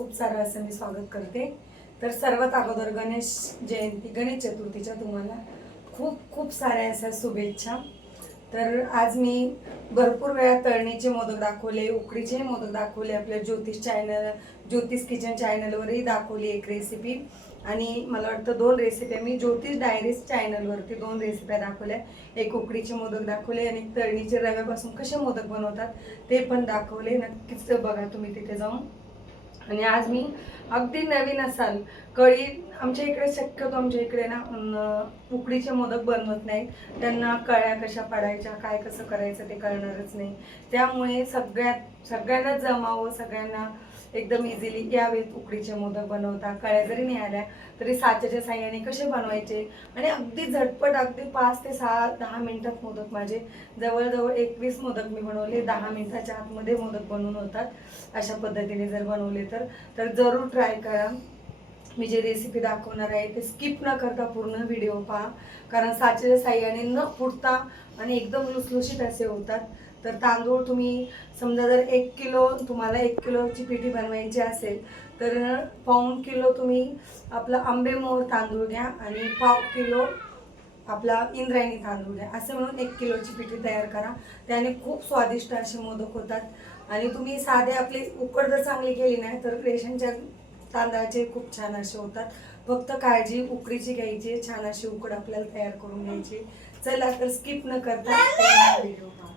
खूप सारं असं मी स्वागत करते। तर सर्वात अगोदर गणेश चतुर्थीच्या तुम्हाला खूप खूप साऱ्या अशा शुभेच्छा। तर आज मी भरपूर वेळा तळणीचे मोदक दाखवले, उकडीचे मोदक दाखवले, आपल्या ज्योतिष किचन चॅनलवरही दाखवली एक रेसिपी, आणि मला वाटतं 2 रेसिपी मी ज्योतिष डायरीज चॅनलवरती 2 रेसिपी दाखवल्या। एक उकडीचे मोदक दाखवले आणि तळणीचे रव्यापासून कसे मोदक बनवतात ते पण दाखवले। नक्कीच बघा तुम्ही तिथे जाऊन। आणि आज मी अगदी नवीन असाल, कळी आमच्या इकडे शक्यतो आमच्या इकडे ना उकडीचे मोदक बनवत नाहीत, त्यांना कळ्या कशा पाडायच्या काय कसं करायचं ते कळणारच नाही। त्यामुळे सगळ्यांना जमावं, सगळ्यांना एकदम इझिली यावेत उकडीचे मोदक बनवता। कळ्या जरी नाही आल्या तरी साच्याच्या साह्याने कसे बनवायचे, आणि अगदी झटपट अगदी 5 ते 10 मिनिटात मोदक माझे जवळजवळ 21 मोदक मी बनवले। 10 मिनिटाच्या आतमध्ये मोदक बनवून होतात। अशा पद्धतीने जर बनवले तर जरूर ट्राय करा। मी जे रेसिपी दाखवणार आहे ते स्किप न करता पूर्ण व्हिडिओ पहा, कारण साच्याच्या साह्याने न फुटता आणि एकदम लुसलुशीत असे होतात। तर तांदूळ तुम्ही समजा जर 1 किलो तुम्हाला 1 किलोची पिठी बनवायची असेल तर 1.5 किलो तुम्ही आपला आंबेमोहर तांदूळ घ्या आणि 1/2 किलो आपला इंद्रायणी तांदूळ घ्या, असं म्हणून 1 किलोची पिठी तयार करा। त्याने खूप स्वादिष्ट असे मोदक होतात। आणि तुम्ही साधे आपली उकड जर चांगली केली नाही तर रेशनच्या तांदळाचे खूप छान असे होतात। फक्त काळजी उकडीची घ्यायची, छान अशी उकड आपल्याला तयार करून घ्यायची। चला तर स्किप न करता व्हिडिओ पहा।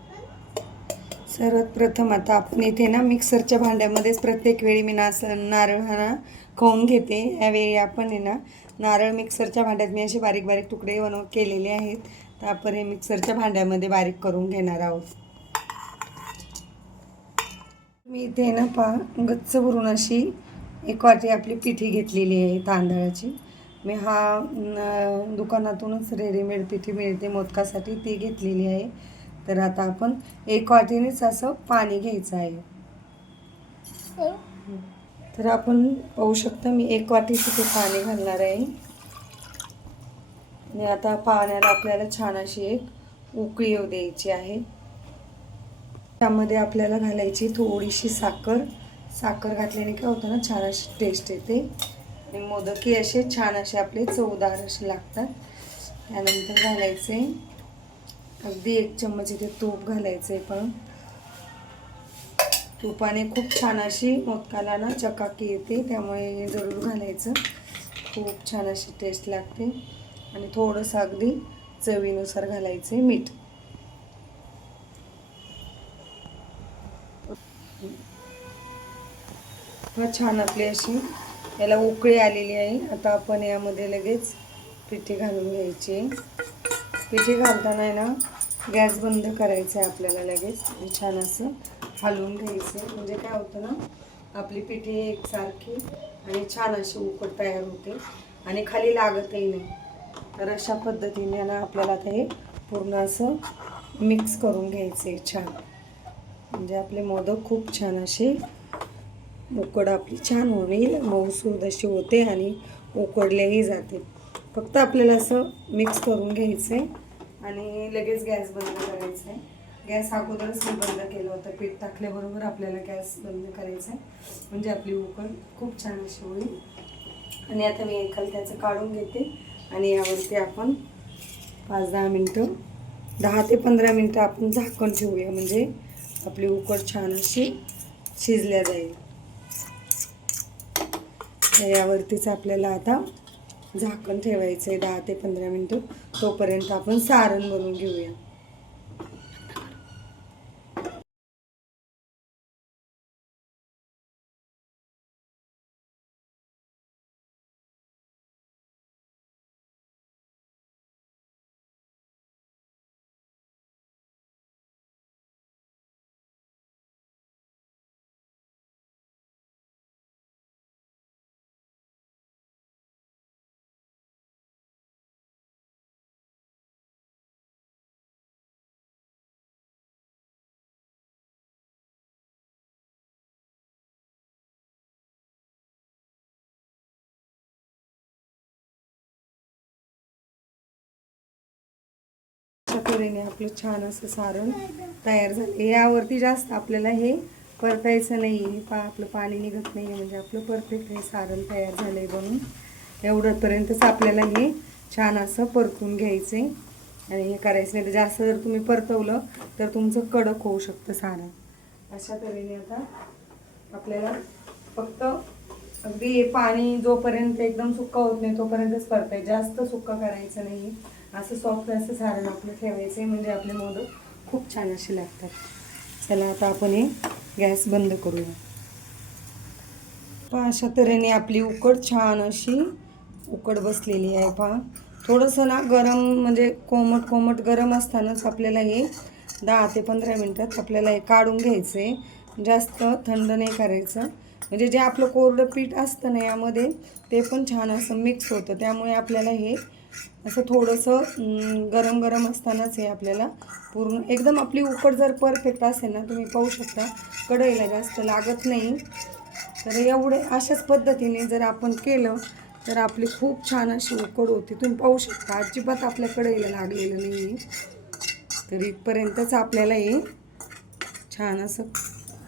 सर्वात प्रथम आता आपण इथे ना मिक्सरच्या भांड्यामध्येच प्रत्येक वेळी मी नारळ हा खाऊन घेते। यावेळी आपण आहे ना नारळ मिक्सरच्या भांड्यात मी असे बारीक बारीक तुकडे केलेले आहेत, तर आपण हे मिक्सरच्या भांड्यामध्ये बारीक करून घेणार आहोत। मी इथे ना गच्च भरून अशी 1 वाटी आपली पिठी घेतलेली आहे तांदळाची। मी दुकानातूनच रेडीमेड पिठी मिळते मोदकासाठी, ती घेतलेली आहे। तर आता आपण 1 वाटीनेच असं पाणी घ्यायचं आहे। तर आपण पाहू शकता मी 1 वाटी तिथे पाणी घालणार आहे। आणि आता पाण्याला आपल्याला छान अशी एक उकळी येऊ द्यायची आहे। त्यामध्ये आपल्याला घालायची थोडीशी साखर घातल्याने काय होतं ना छान अशी टेस्ट येते, आणि मोदकही असे छान असे आपले चवदार असे लागतात। त्यानंतर घालायचे अगदी 1 चम्मच इथे तूप घालायचे, पण तुपाने खूप छान अशी मोदकाला ना चकाकी येते, त्यामुळे जरूर घालायचं। खूप छान अशी टेस्ट लागते। आणि थोडंसं अगदी चवीनुसार घालायचे मीठ। छान आपली अशी याला उकळी आलेली आहे। आता आपण यामध्ये लगेच पिठी घालून घ्यायची। पिठी घालताना ना गॅस बंद करायचा आहे आपल्याला लगेच, आणि छान असं हलवून घ्यायचं, म्हणजे काय होतं ना आपली पिठी एकसारखी आणि छान अशी उकड तयार होते आणि खाली लागतही नाही। तर अशा पद्धतीने ना आपल्याला ते पूर्ण असं मिक्स करून घ्यायचे छान, म्हणजे आपले मोदक खूप छान असे उकड आपली छान होईल, मऊसूद अशी होते आणि उकडलेही जाते। फक्त आपल्याला असं मिक्स करून घ्यायचं आहे आणि लगेच गॅस बंद करायचा आहे। गॅस अगोदरच मी बंद केलं होतं, पीठ टाकल्याबरोबर आपल्याला गॅस बंद करायचा आहे, म्हणजे आपली उकड खूप छान अशी होईल। आणि आता मी त्याचं काढून घेते आणि यावरती आपण 5-10 मिनटं 10 ते 15 मिनटं आपण झाकण ठेवूया, म्हणजे आपली उकड छान अशी शिजल्या जाईल। यावरतीच आपल्याला आता झाकण ठेवायचं आहे 10 ते 15 मिनटं। तोपर्यंत आपण सारण बनवून घेऊया। अशा तऱ्हेने आपलं छान असं सारण तयार झालं। यावरती जास्त आपल्याला हे परतायचं नाही आहे. आपलं पाणी निघत नाही आहे म्हणजे आपलं परफेक्ट हे सारण तयार झालं आहे बनून. एवढंपर्यंतच आपल्याला हे छान असं परतून घ्यायचं आहे आणि हे करायचं नाही. तर जास्त जर तुम्ही परतवलं तर तुमचं कडक होऊ शकतं सारण. अशा तऱ्हेने आता आपल्याला फक्त अगदी पाणी जोपर्यंत एकदम सुक्का होत नाही तोपर्यंतच परतायचं, जास्त सुक्का करायचं नाही. असं सॉफ्ट असं सारण आपलं ठेवायचं आहे म्हणजे आपले मोदक खूप छान असे लागतात. चला आता आपण हे गॅस बंद करूया. पहा अशा तऱ्हेने आपली उकड छान अशी उकड बसलेली आहे. पहा थोडंसं ना गरम म्हणजे कोमट कोमट गरम असतानाच आपल्याला हे 10 ते 15 मिनटात आपल्याला हे काढून घ्यायचं आहे. जास्त थंड नाही करायचं म्हणजे जे आपलं कोरडं पीठ असतं ना यामध्ये ते पण छान असं मिक्स होतं. त्यामुळे आपल्याला हे असं थोडंसं गरम गरम असतानाच हे आपल्याला पूर्ण एकदम आपली उकड जर परफेक्ट असेल ना, तुम्ही पाहू शकता कढईला जास्त लागत नाही. तर एवढे अशाच पद्धतीने जर आपण केलं तर आपली खूप छान अशी उकड होती. तुम्ही पाहू शकता अजिबात आपल्या कढईला लागलेलं नाही आहे. तर इथपर्यंतच आपल्याला हे छान असं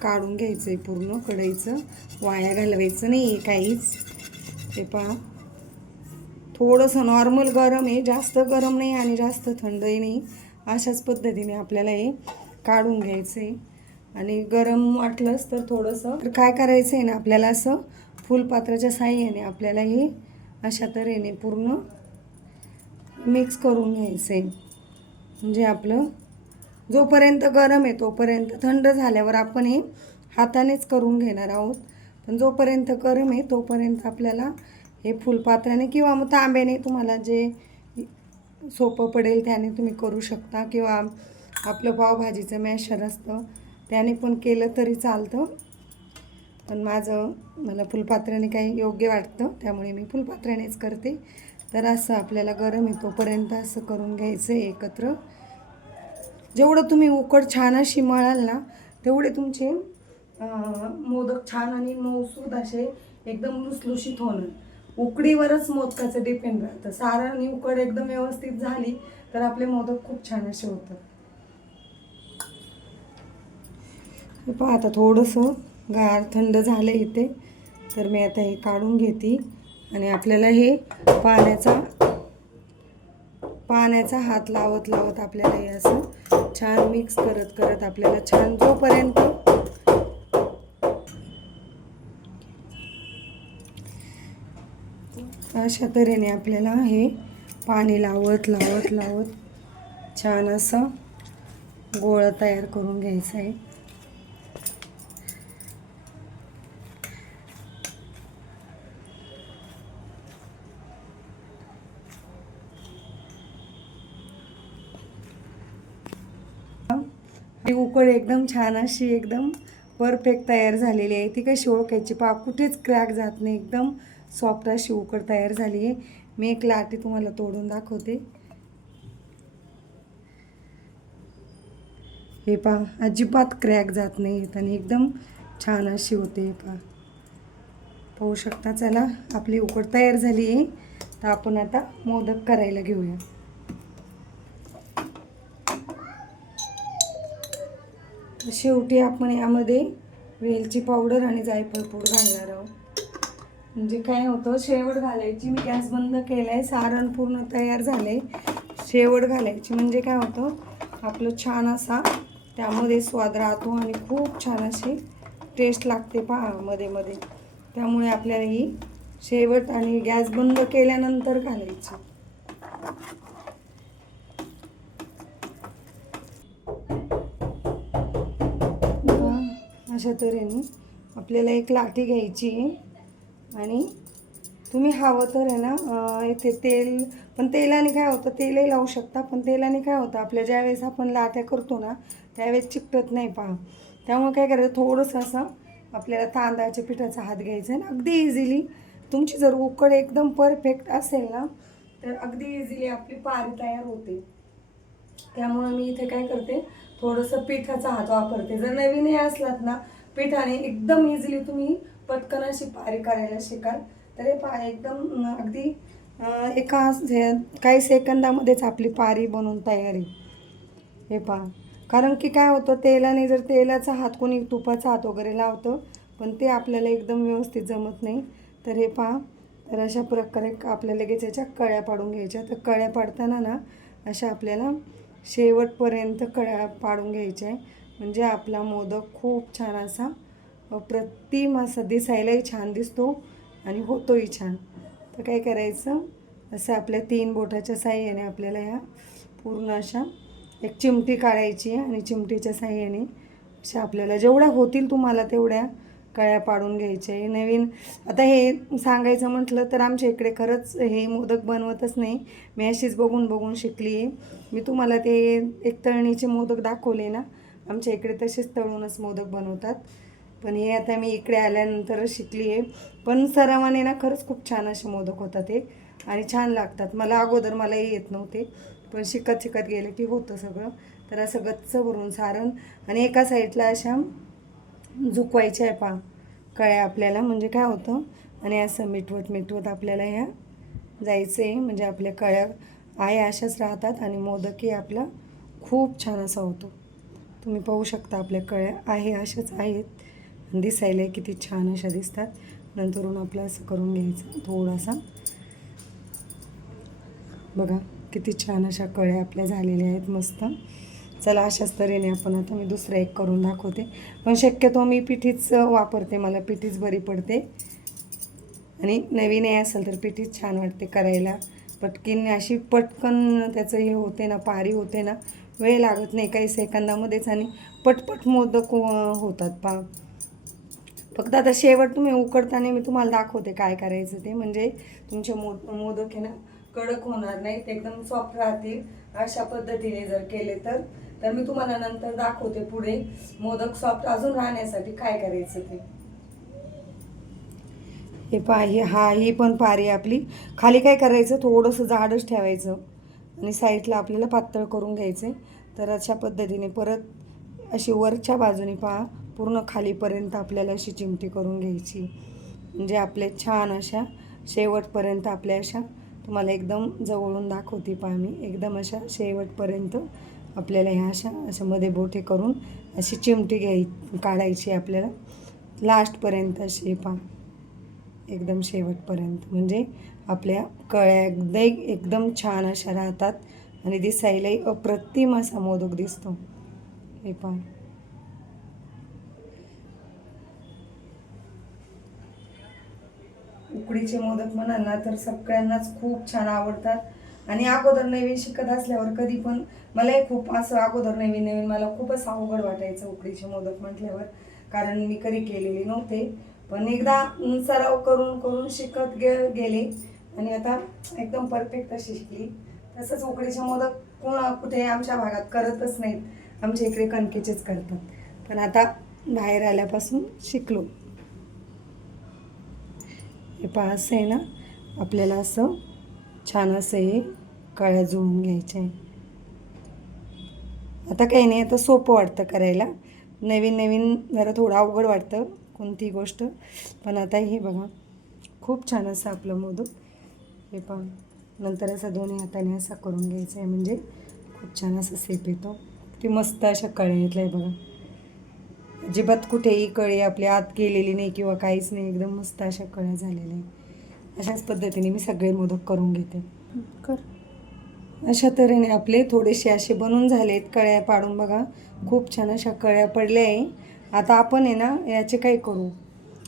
काढून घ्यायचं आहे पूर्ण कढईचं. वाया घालवायचं नाही आहे काहीच. ते पहा थोडंसं नॉर्मल गरम आहे, जास्त गरम नाही आणि जास्त थंडही नाही. अशाच पद्धतीने आपल्याला हे काढून घ्यायचं आहे. आणि गरम वाटलंच तर थोडंसं तर काय करायचं आहे ना, आपल्याला असं फुलपात्राच्या साहाय्याने आपल्याला हे अशा तऱ्हेने पूर्ण मिक्स करून घ्यायचं आहे. म्हणजे आपलं जोपर्यंत गरम आहे तोपर्यंत, थंड झाल्यावर आपण हे हातानेच करून घेणार आहोत. पण जोपर्यंत गरम आहे तोपर्यंत आपल्याला हे फुलपात्राने किंवा मग तांब्याने तुम्हाला जे सोपं पडेल त्याने तुम्ही करू शकता. किंवा आपलं पावभाजीचं मॅशर असतं त्याने पण केलं तरी चालतं. पण मला फुलपात्राने काही योग्य वाटतं त्यामुळे मी फुलपात्रानेच करते. तर असं आपल्याला गरम आहे तोपर्यंत असं करून घ्यायचं आहे एकत्र. जेवढं तुम्ही उकड छान अशी मळाल ना तेवढे तुमचे मोदक छान आणि मऊसूद असे एकदम लुसलुशीत होणार. उकडीवरच मोदकाचं डिपेंड राहतं. सारण आणि उकड एकदम व्यवस्थित झाली तर आपले मोदक खूप छान असे होतात. पहा आता थोडंसं गार थंड झालं इथे. तर मी आता हे काढून घेते आणि आपल्याला हे पाण्याचा हात लावत लावत आपल्याला हे असं छान मिक्स करत करत आपल्याला छान जोपर्यंत अशा तऱ्हेने आपल्याला हे पाणी लावत लावत लावत छान असं गोळा तयार करून घ्यायचा आहे. ही उकड एकदम छान अशी एकदम परफेक्ट तयार झालेली आहे. ती कशी ओळखायची पहा, कुठेच क्रॅक जात नाही, एकदम सॉफ्ट अशी उकड तयार झाली आहे. मी एक लाटी तुम्हाला तोडून दाखवते. हे पहा अजिबात क्रॅक जात नाही आणि एकदम छान अशी होते. पाहू शकता. चला आपली उकड तयार झाली आहे तर आपण आता मोदक करायला घेऊया. शेवटी आपण यामध्ये वेलची पावडर आणि जायफळ पूड घालणार आहोत. म्हणजे काय होतं, शेवट घालायची. मी गॅस बंद केला आहे, सारण पूर्ण तयार झाले. शेवट घालायची म्हणजे काय होतं, आपलं छान असा त्यामध्ये स्वाद राहतो आणि खूप छान अशी टेस्ट लागते पहा मध्ये मध्ये. त्यामुळे आपल्याला ही शेवट आणि गॅस बंद केल्यानंतर घालायची. अशा तऱ्हेने आपल्याला एक लाटी घ्यायची आणि तुम्ही हवं तर आहे ना इथे तेल, पण तेलाने काय होतं, तेलही लावू शकता. पण तेलाने काय होतं, आपल्या ज्यावेळेस आपण लाट्या करतो ना त्यावेळेस चिकटत नाही पहा. त्यामुळे काय करायचं, थोडंसं असं आपल्याला तांदळाच्या पिठाचा हात घ्यायचा आहे ना, अगदी इझिली. तुमची जर उकड एकदम परफेक्ट असेल ना तर अगदी इझिली आपली पारी तयार होते. त्यामुळे मी इथे काय करते, थोडंसं पिठाचा हात वापरते. जर नवीनही असलात ना पिठाने एकदम इझिली तुम्ही पटकन अशी पारी करायला शिकाल. तर हे एकदम अगदी काही सेकंदामध्येच आपली पारी बनवून तयार आहे. हे पहा कारण की काय होतं, तेलाने जर तेलाचा हात कोणी तुपाचा हात वगैरे लावतं, पण ते आपल्याला एकदम व्यवस्थित जमत नाही. तर हे पहा, तर अशा प्रकारे आपल्याला लगेच याच्या कळ्या पाडून घ्यायच्या. तर कळ्या पाडताना ना अशा आपल्याला शेवटपर्यंत कळ्या पाडून घ्यायच्या आहे. म्हणजे आपला मोदक खूप छान असा अप्रतिम असा दिसायलाही छान दिसतो आणि होतोही छान. तर काय करायचं, असं आपल्या 3 बोटाच्या साहाय्याने आपल्याला ह्या पूर्ण अशा एक चिमटी काढायची आहे आणि चिमटीच्या साहाय्याने अशा आपल्याला जेवढ्या होतील तुम्हाला तेवढ्या कळ्या पाडून घ्यायच्या आहे. नवीन आता हे सांगायचं म्हटलं तर आमच्या इकडे खरंच हे मोदक बनवतच नाही. मी अशीच बघून बघून शिकली आहे. मी तुम्हाला ते एक तळणीचे मोदक दाखवले ना, आमच्या इकडे तसेच तळूनच मोदक बनवतात. पण हे आता मी इकडे आल्यानंतर शिकली आहे. पण सरावाने ना खरंच खूप छान असे मोदक होतात ते आणि छान लागतात. मला अगोदर मलाही येत नव्हते, पण शिकत शिकत गेलं की होतं सगळं. तर असं गच्च भरून सारण आणि एका साईडला अशा झुकवायच्या आहे पहा कळ्या आपल्याला. म्हणजे काय होतं, आणि असं मिटवत मिटवत आपल्याला ह्या जायचं आहे. म्हणजे आपल्या कळ्या आहे अशाच राहतात आणि मोदकही आपला खूप छान असा होतो. तुम्ही पाहू शकता आपल्या कळ्या आहे अशाच आहेत, दिसायला किती छान अशा दिसतात. नंतरून आपलं असं करून घ्यायचं थोडासा. बघा किती छान अशा कळ्या आपल्या झालेल्या आहेत मस्त. चला अशाच तऱ्हेने आपण आता मी दुसरं एक करून दाखवते. पण शक्यतो मी पिठीच वापरते, मला पिठीच बरी पडते. आणि नवीन आहे असेल तर पिठीच छान वाटते करायला. पटकीन अशी पटकन त्याचं हे होते ना, पारी होते ना, वेळ लागत नाही काही सेकंदामध्येच आणि पटपट मोदक होतात पहा. फक्त आता शेवट तुम्ही उकडताना मी तुम्हाला दाखवते काय करायचं ते. म्हणजे तुमचे मोदक आहे ना कडक होणार नाही, ते एकदम सॉफ्ट राहतील. अशा पद्धतीने जर केले तर मी तुम्हाला नंतर दाखवते पुढे मोदक सॉफ्ट अजून राहण्यासाठी काय करायचं ते. हे पहा, ही पण पारी आपली. खाली काय करायचं, थोडंसं जाडच ठेवायचं आणि साईडला आपल्याला पातळ करून घ्यायचं. तर अशा पद्धतीने परत अशी वरच्या बाजूने पहा पूर्ण खालीपर्यंत आपल्याला अशी चिमटी करून घ्यायची. म्हणजे आपले छान अशा शेवटपर्यंत आपल्या अशा, तुम्हाला एकदम जवळून दाखवते पहा मी, एकदम अशा शेवटपर्यंत आपल्याला ह्या अशा मध्ये बोटे करून अशी चिमटी काढायची आपल्याला लास्टपर्यंत अशी पहा एकदम शेवटपर्यंत. म्हणजे आपल्या कळ्या एकदम छान अशा राहतात आणि दिसायलाही अप्रतिम असा मोदक दिसतो. हे पहा, उकडीचे मोदक म्हणाल ना तर सगळ्यांनाच खूप छान आवडतात. आणि अगोदर नवीन शिकत असल्यावर कधी पण मलाही खूप असं अगोदर नवीन नवीन मला खूपच अवघड वाटायचं उकडीचे मोदक म्हटल्यावर, कारण मी कधी केलेले नव्हते. पण एकदा सराव करून करून शिकत गेले आणि आता एकदम परफेक्ट अशी शिकली. तसंच उकडीचे मोदक कुठे आमच्या भागात करतच नाहीत, आमच्या इकडे कणकेचेच करतात. पण आता बाहेर आल्यापासून शिकलो. हे पहा असं आहे ना, आपल्याला असं छान असं हे कळ्या जुळून घ्यायच्या आहे. आता काही नाही, आता सोपं वाटतं करायला. नवीन नवीन जरा थोडं अवघड वाटतं कोणती गोष्ट, पण आता हे बघा खूप छान असं आपलं मोदक. हे पहा, नंतर असं दोन्ही हाताने असा करून घ्यायचं आहे. म्हणजे खूप छान असा शेप येतो. ती मस्त अशा कळ्या येतल्या आहे बघा. अजिबात कुठेही कळी आपल्या आत गेलेली नाही किंवा काहीच नाही, एकदम मस्त अशा कळ्या झालेल्या आहेत. अशाच पद्धतीने मी सगळे मोदक करून घेते. अशा तऱ्हेने आपले थोडेसे असे बनून झालेत. कळ्या पाडून बघा खूप छान अशा कळ्या पडल्या आहे. आता आपण आहे ना याचे काय करू,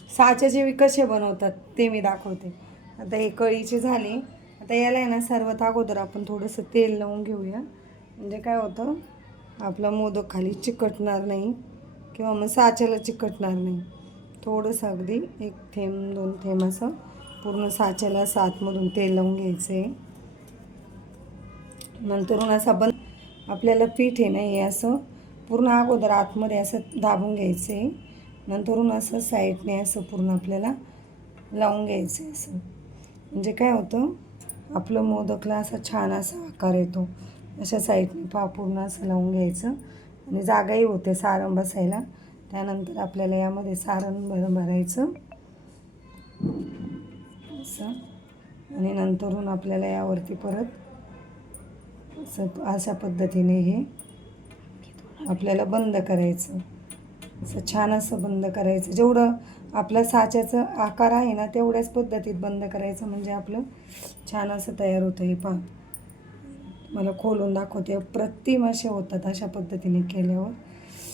साच्याचे कसे बनवतात ते मी दाखवते. आता हे कळीचे झाले. आता याला आहे ना सर्वात अगोदर आपण थोडंसं तेल लावून घेऊया. म्हणजे काय होतं, आपला मोदक खाली चिकटणार नाही किंवा मग साच्याला चिकटणार नाही. थोडंसं अगदी 1 थेंब 2 थेंब असं पूर्ण साच्याला आतमधून तेल लावून घ्यायचं आहे. नंतरून असं आपल्याला पीठ आहे ना हे असं पूर्ण अगोदर आतमध्ये असं दाबून घ्यायचं आहे. नंतरून असं साईडने असं पूर्ण आपल्याला लावून घ्यायचं आहे. असं म्हणजे काय होतं, आपलं मोदकला असा छान असा आकार येतो. अशा साईडने पूर्ण असं लावून घ्यायचं आणि जागाही होते सारण बसायला. त्यानंतर आपल्याला यामध्ये सारण भरायचं असं, आणि नंतरून आपल्याला यावरती परत अशा पद्धतीने हे आपल्याला बंद करायचं. असं छान असं बंद करायचं. जेवढं आपलं साच्याचं आकार आहे ना तेवढ्याच पद्धतीत बंद करायचं, म्हणजे आपलं छान असं तयार होतं. हे पहा, मला खोलून दाखवते. अप्रतिम असे होतात अशा पद्धतीने केल्यावर.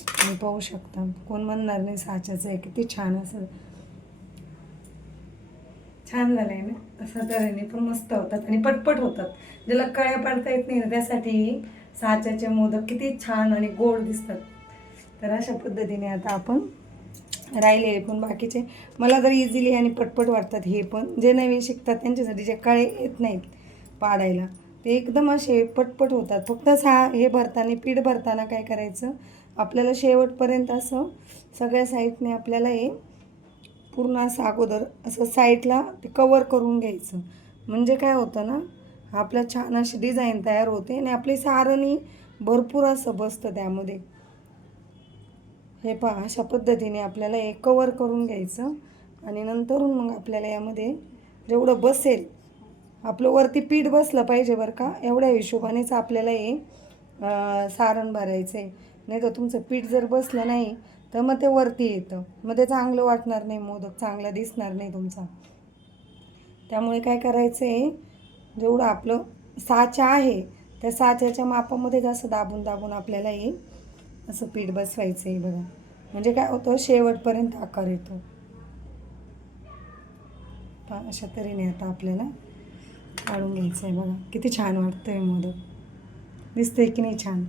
तुम्ही पाहू शकता. कोण म्हणणार नाही साच्याचं आहे. किती छान असं छान झालं आहे ना. असं तऱ्हेने पण मस्त होतात आणि पटपट होतात. ज्याला कळ्या पाडता येत नाही ना त्यासाठी साच्याचे मोदक किती छान आणि गोड दिसतात. तर अशा पद्धतीने आता आपण राहिलेले पण बाकीचे मला तर इझिली आणि पटपट वाटतात. हे पण जे नवीन शिकतात त्यांच्यासाठी जे कळे येत नाहीत पाडायला ते एकदम असे पटपट होतात. फक्त हे भरताना पीठ भरताना काय करायचं, आपल्याला शेवटपर्यंत असं सगळ्या साईडने आपल्याला हे पूर्ण असं अगोदर असं साईडला ते कवर करून घ्यायचं. म्हणजे काय होतं ना, आपल्या छान अशी डिझाईन तयार होते आणि आपली सारणही भरपूर असं बसतं त्यामध्ये. हे पहा, अशा पद्धतीने आपल्याला हे कवर करून घ्यायचं आणि नंतरून मग आपल्याला यामध्ये जेवढं बसेल, आपलं वरती पीठ बसलं पाहिजे बरं का, एवढ्या हिशोबानेच आपल्याला हे सारण भरायचं आहे. नाही तर तुमचं पीठ जर बसलं नाही तर मग ते वरती येतं, मग ते चांगलं वाटणार नाही, मोदक चांगला दिसणार नाही तुमचा. त्यामुळे काय करायचं आहे, जेवढं आपलं साचा आहे त्या साच्याच्या मापामध्ये असं दाबून दाबून आपल्याला हे असं पीठ बसवायचं आहे बघा. म्हणजे काय होतं, शेवटपर्यंत आकार येतो. अशा तऱ्हेने आता आपल्याला काढून घ्यायचं आहे बघा. किती छान वाटतं आहे मोदक, दिसतंय की नाही छान.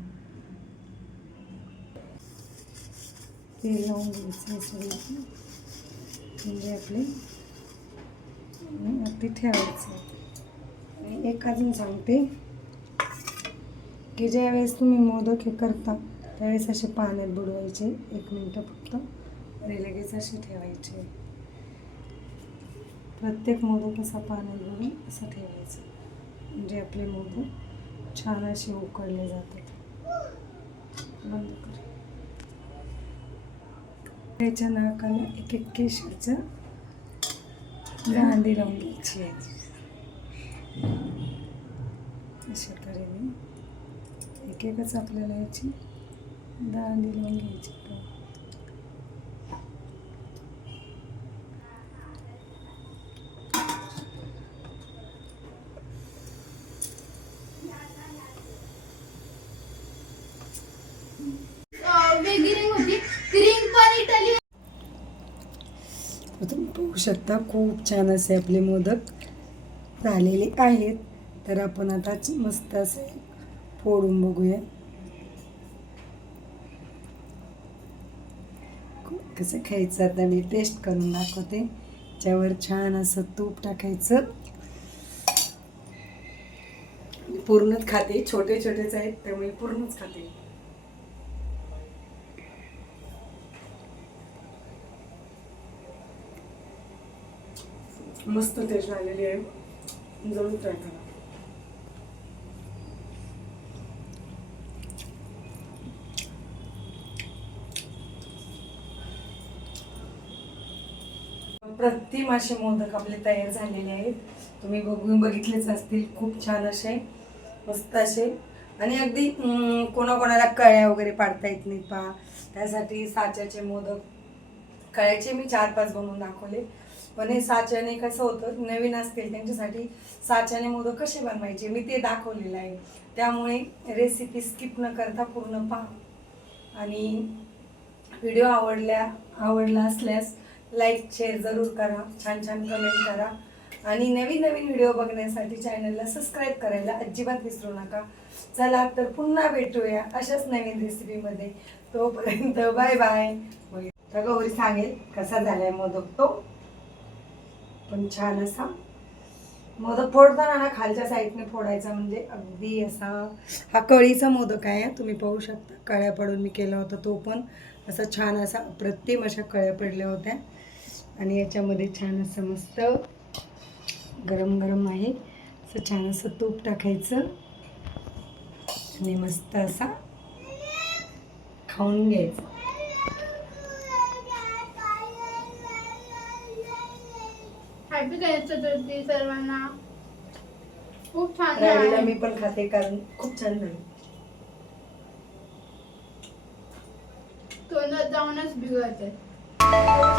तेल लावून घ्यायचं आहे सगळं, म्हणजे आपले अगदी ठेवायचं. आणि एक अजून सांगते की ज्यावेळेस तुम्ही मोदक हे करता त्यावेळेस असे पाण्यात बुडवायचे 1 मिनिटं फक्त आणि लगेच असे ठेवायचे. प्रत्येक मोदक असा पाण्यात बुडवून असं ठेवायचं, म्हणजे आपले मोदक छान असे उकडले जातात. बंद कर. त्याच्या नाकाला एक एक केशरचं दांडी लावून घ्यायची आहे. अशा तऱ्हेने एक एकच आपल्याला याची दांडी लावून घ्यायची. तुम्ही पाहू शकता खूप छान असे आपले मोदक झालेले आहेत. तर आपण आता मस्त असे फोडून बघूया कसं खायचं. आता मी टेस्ट करून दाखवते. त्याच्यावर छान असं तूप टाकायचं. पूर्णच खाते, छोटे छोटेच आहेत त्यामुळे पूर्णच खाते. मस्त टेस्ट आलेली आहे, जरूर ट्राय करा. अप्रतिम असे मोदक आपले तयार झालेले आहेत. तुम्ही बघितलेच असतील. खूप छान असे मस्त असे आणि अगदी कोणाकोणाला कळ्या वगैरे पाडता येत नाहीत पहा, त्यासाठी साच्याचे मोदक कळ्याचे मी 4-5 बनवून दाखवले. पण हे साच्याने कसं होतं, नवीन असतील त्यांच्यासाठी साच्याने मोदक कसे बनवायचे मी ते दाखवलेलं आहे. त्यामुळे रेसिपी स्किप न करता पूर्ण पहा. आणि व्हिडिओ आवडला असल्यास लाईक शेअर जरूर करा, छान छान कमेंट करा आणि नवीन नवीन व्हिडिओ बघण्यासाठी चॅनलला सबस्क्राईब करायला अजिबात विसरू नका. चला तर पुन्हा भेटूया अशाच नवीन रेसिपीमध्ये. तोपर्यंत बाय बाय. गौरी सांगेल कसा झालाय मोदक तो. पण छान असा मोदक फोडताना ना खालच्या साईडने फोडायचा, म्हणजे अगदी असा हा कळीचा मोदक आहे. तुम्ही पाहू शकता कळ्या पडून मी केला होता तो पण असा छान असा अप्रतिम अशा कळ्या पडल्या होत्या. आणि याच्यामध्ये छान असं मस्त गरम गरम आहे असं छान असं तूप टाकायचं आणि मस्त असा खाऊन घ्यायचं. हॅपी गणेश चतुर्थी सर्वांना. खूप छान राहिलेला मी पण खाते कारण खूप छान झालं. बिघडते.